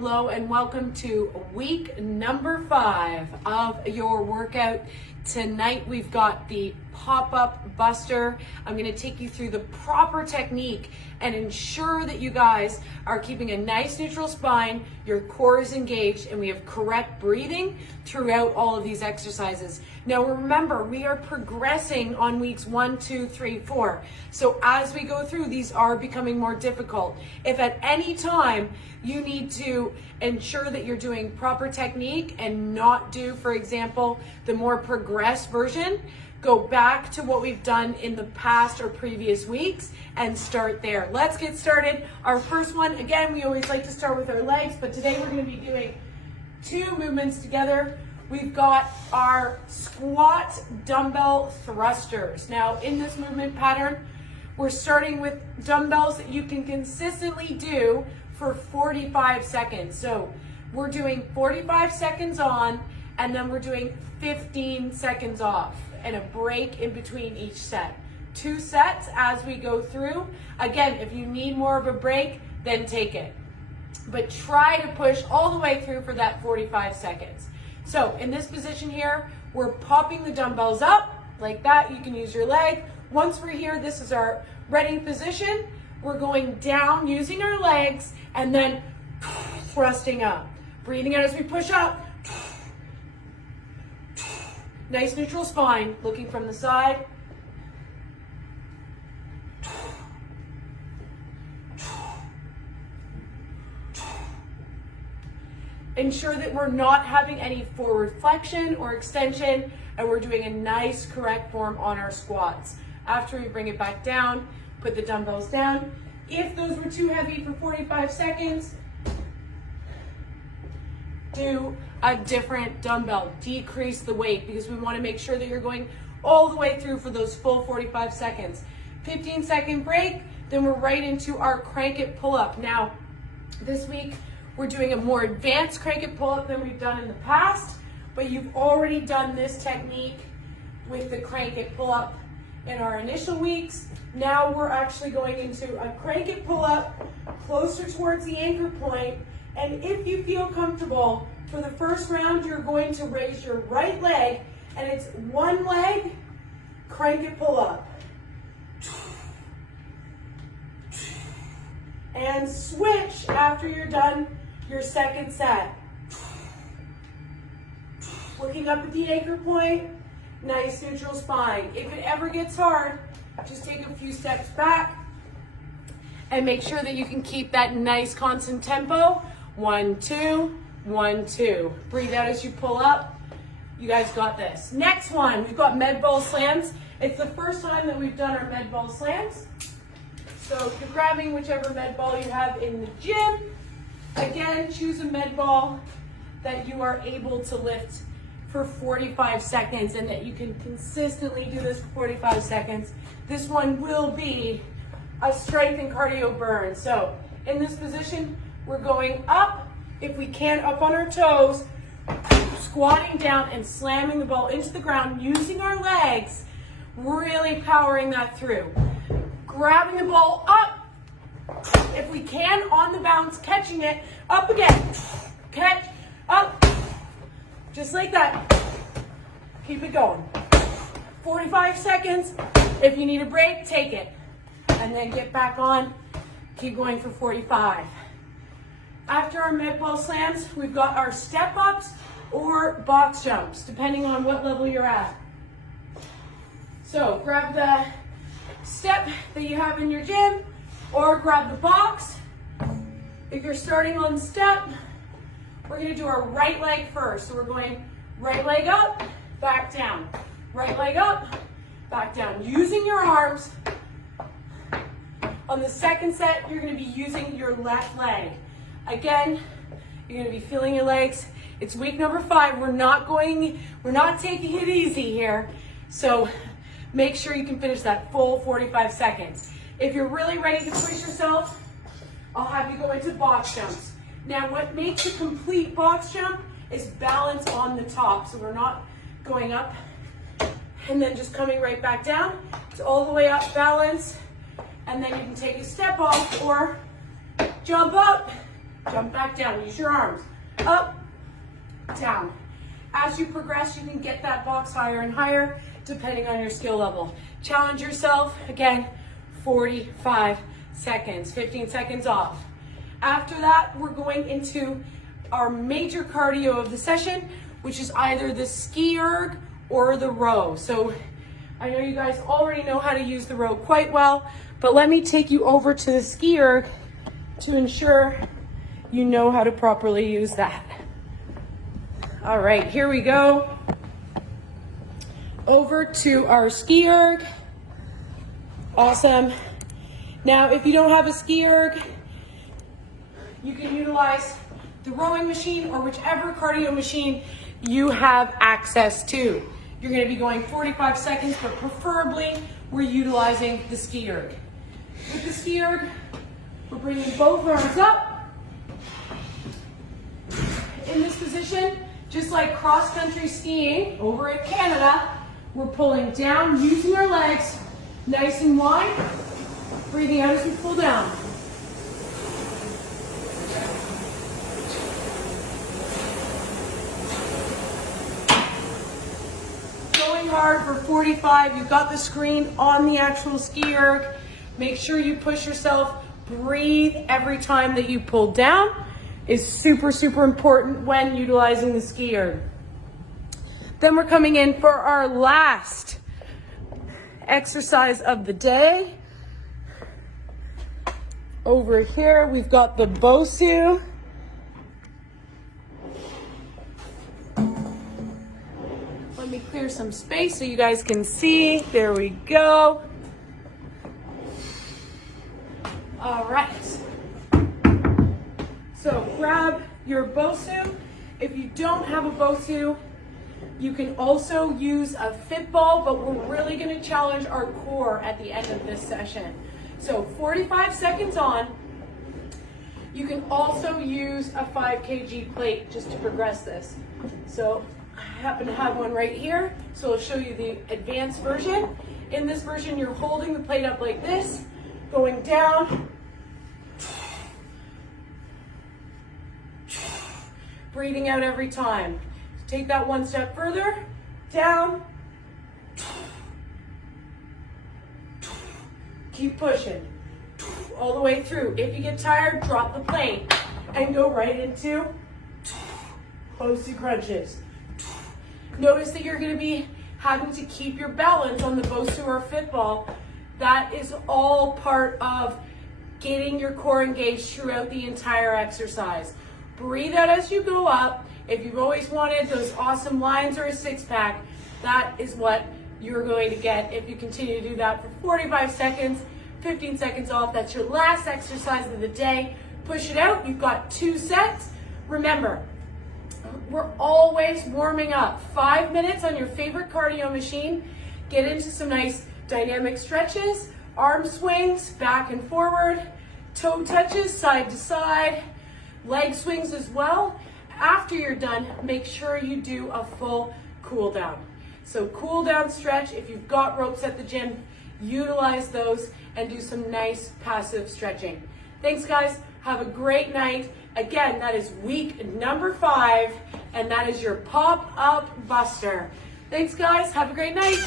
hello, and welcome to week number 5 of your workout. Tonight we've got the pop-up buster. I'm going to take you through the proper technique and ensure that you guys are keeping a nice neutral spine, your core is engaged, and we have correct breathing throughout all of these exercises. Now remember, we are progressing on weeks 1, 2, 3, 4. So as we go through, these are becoming more difficult. If at any time you need to ensure that you're doing proper technique and not do, for example, the more progressed version, go back to what we've done in the past or previous weeks and start there. Let's get started. Our first one, again, we always like to start with our legs, but today we're going to be doing 2 movements together. We've got our squat dumbbell thrusters. Now in this movement pattern, we're starting with dumbbells that you can consistently do for 45 seconds. So we're doing 45 seconds on, and then we're doing 15 seconds off and a break in between each set. 2 sets as we go through. Again, if you need more of a break, then take it. But try to push all the way through for that 45 seconds. So in this position here, we're popping the dumbbells up like that. You can use your leg. Once we're here, this is our ready position. We're going down using our legs and then thrusting up. Breathing out as we push up. Nice neutral spine, looking from the side. Ensure that we're not having any forward flexion or extension, and we're doing a nice correct form on our squats. After we bring it back down, put the dumbbells down. If those were too heavy for 45 seconds, do a different dumbbell. Decrease the weight because we want to make sure that you're going all the way through for those full 45 seconds. 15-second break, then we're right into our crank it pull-up. Now, this week, we're doing a more advanced crank it pull-up than we've done in the past, but you've already done this technique with the crank it pull-up in our initial weeks. Now we're actually going into a crank it pull-up closer towards the anchor point, and if you feel comfortable, for the first round, you're going to raise your right leg, and it's one leg, crank it pull-up. And switch after you're done your second set. Looking up at the anchor point, nice neutral spine. If it ever gets hard, just take a few steps back and make sure that you can keep that nice constant tempo. 1, 2, 1, 2. Breathe out as you pull up. You guys got this. Next one, we've got Medball Slams. It's the first time that we've done our Medball Slams. So you're grabbing whichever med ball you have in the gym. Again, choose a med ball that you are able to lift for 45 seconds and that you can consistently do this for 45 seconds. This one will be a strength and cardio burn. So in this position, we're going up, if we can, up on our toes, squatting down and slamming the ball into the ground using our legs, really powering that through. Grabbing the ball up, if we can, on the bounce, catching it, up again, catch, up, just like that. Keep it going. 45 seconds. If you need a break, take it. And then get back on, keep going for 45. After our Medball Slams, we've got our step ups or box jumps, depending on what level you're at. So grab the step that you have in your gym or grab the box. If you're starting on step, we're going to do our right leg first. So we're going right leg up, back down, right leg up, back down, using your arms. On the second set, you're going to be using your left leg. Again, you're going to be feeling your legs. It's week number 5. We're not taking it easy here. So make sure you can finish that full 45 seconds. If you're really ready to push yourself, I'll have you go into box jumps. Now, what makes a complete box jump is balance on the top. So we're not going up and then just coming right back down. It's all the way up, balance, and then you can take a step off or jump up jump back down. Use your arms. Up, down. As you progress, you can get that box higher and higher depending on your skill level. Challenge yourself. Again, 45 seconds, 15 seconds off. After that, we're going into our major cardio of the session, which is either the Ski-Erg or the row. So I know you guys already know how to use the row quite well, but let me take you over to the Ski-Erg to ensure you know how to properly use that. All right, here we go. Over to our Ski-Erg. Awesome. Now, if you don't have a Ski-Erg, you can utilize the rowing machine or whichever cardio machine you have access to. You're going to be going 45 seconds, but preferably we're utilizing the Ski-Erg. With the Ski-Erg, we're bringing both arms up. In this position, just like cross-country skiing over in Canada, we're pulling down, using our legs, nice and wide, breathing out as we pull down. Going hard for 45, you've got the screen on the actual Ski-Erg. Make sure you push yourself, breathe every time that you pull down is super, super important when utilizing the Ski-Erg. Then we're coming in for our last exercise of the day. Over here, we've got the BOSU. Let me clear some space so you guys can see. There we go. All right. So grab your BOSU. If you don't have a BOSU, you can also use a fit ball, but we're really going to challenge our core at the end of this session. So 45 seconds on. You can also use a 5 kg plate just to progress this. So I happen to have one right here, so I'll show you the advanced version. In this version, you're holding the plate up like this, going down, breathing out every time. Take that one step further, down, keep pushing, all the way through. If you get tired, drop the plate and go right into BOSU Crunches. Notice that you're going to be having to keep your balance on the BOSU or fit ball. That is all part of getting your core engaged throughout the entire exercise. Breathe out as you go up. If you've always wanted those awesome lines or a six-pack, that is what you're going to get if you continue to do that for 45 seconds, 15 seconds off. That's your last exercise of the day. Push it out. You've got 2 sets. Remember, we're always warming up. 5 minutes on your favorite cardio machine. Get into some nice dynamic stretches, arm swings back and forward, toe touches side to side, leg swings as well. After you're done, make sure you do a full cool down. So cool down stretch. If you've got ropes at the gym, utilize those and do some nice passive stretching. Thanks guys, have a great night. Again, that is week number 5, and that is your pop-up buster. Thanks guys, have a great night.